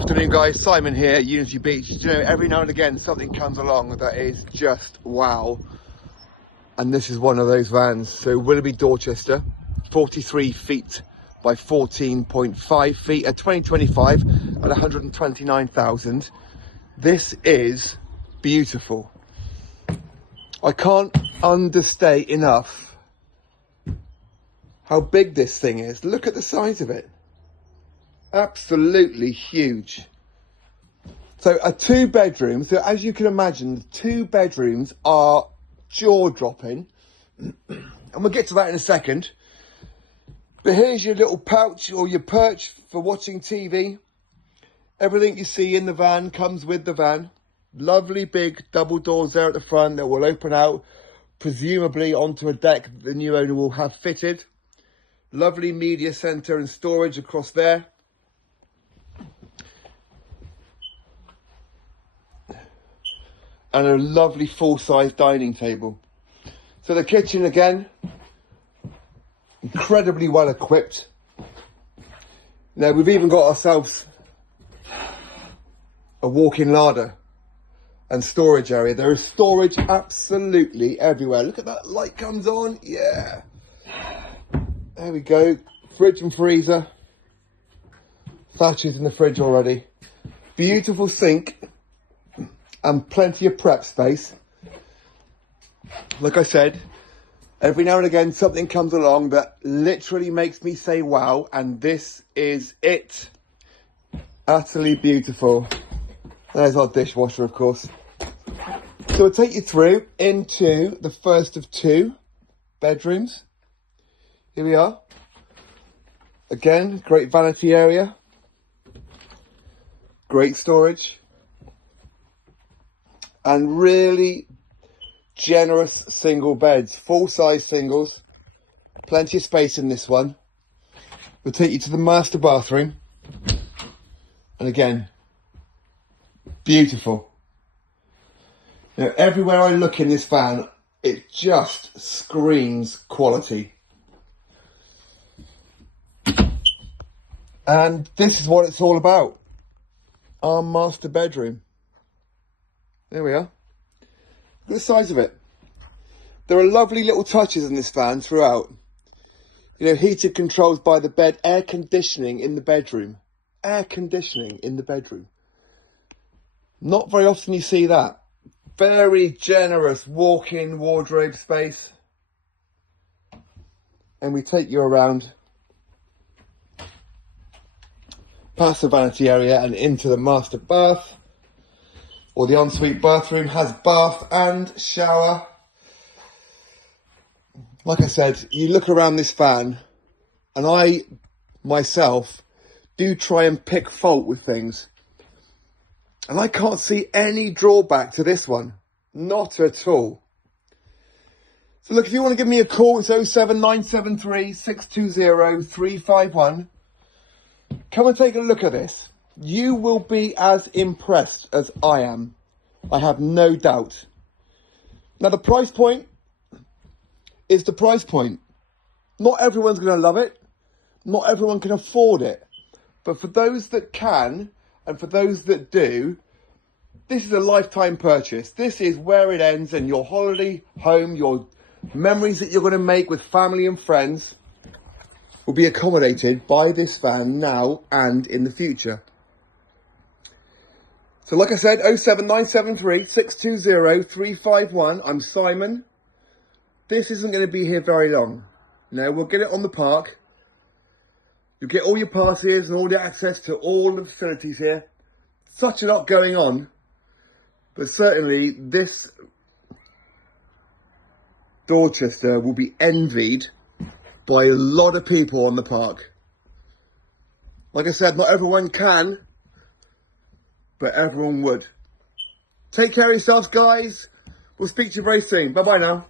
Afternoon guys, Simon here, Unity Beach. You know, every now and again something comes along that is just wow. And this is one of those vans. So Willoughby Dorchester, 43 feet by 14.5 feet at 2025 at 129,000. This is beautiful. I can't understate enough how big this thing is. Look at the size of it. Absolutely huge. So a 2-bedroom, so as you can imagine, the 2 bedrooms are jaw-dropping, and we'll get to that in a second. But here's your little pouch or your perch for watching TV. Everything you see in the van comes with the van. Lovely big double doors there at the front that will open out, presumably onto a deck that the new owner will have fitted. Lovely media centre and storage across there. And a lovely full-size dining table. So the kitchen again, incredibly well equipped. Now we've even got ourselves a walk-in larder and storage area. There is storage absolutely everywhere. Look at that, light comes on, yeah. There we go, fridge and freezer. Thatcher's in the fridge already. Beautiful sink. And plenty of prep space. Like I said, every now and again something comes along that literally makes me say wow, and this is it. Utterly beautiful. There's our dishwasher, of course. So I'll take you through into the first of 2 bedrooms. Here we are. Again, great vanity area. Great storage. And really generous single beds, full-size singles, plenty of space in this one. We'll take you to the master bathroom, and again, beautiful. Now, everywhere I look in this van, it just screams quality. And this is what it's all about, our master bedroom. There we are. Look at the size of it. There are lovely little touches in this van throughout. You know, heated controls by the bed, air conditioning in the bedroom. Air conditioning in the bedroom. Not very often you see that. Very generous walk-in wardrobe space. And we take you around past the vanity area and into the master bath. Or the ensuite bathroom has bath and shower. Like I said, you look around this van, and I, myself, do try and pick fault with things. And I can't see any drawback to this one. Not at all. So look, if you want to give me a call, it's 07973 620 351. Come and take a look at this. You will be as impressed as I am. I have no doubt. Now the price point is the price point. Not everyone's going to love it. Not everyone can afford it. But for those that can, and for those that do, this is a lifetime purchase. This is where it ends, and your holiday home, your memories that you're going to make with family and friends will be accommodated by this van now and in the future. So like I said, 07973 620 351. I'm Simon. This isn't going to be here very long. No, we'll get it on the park. You'll get all your passes and all the access to all the facilities here. Such a lot going on. But certainly this Dorchester will be envied by a lot of people on the park. Like I said, not everyone can, but everyone would. Take care of yourselves, guys. We'll speak to you very soon. Bye-bye now.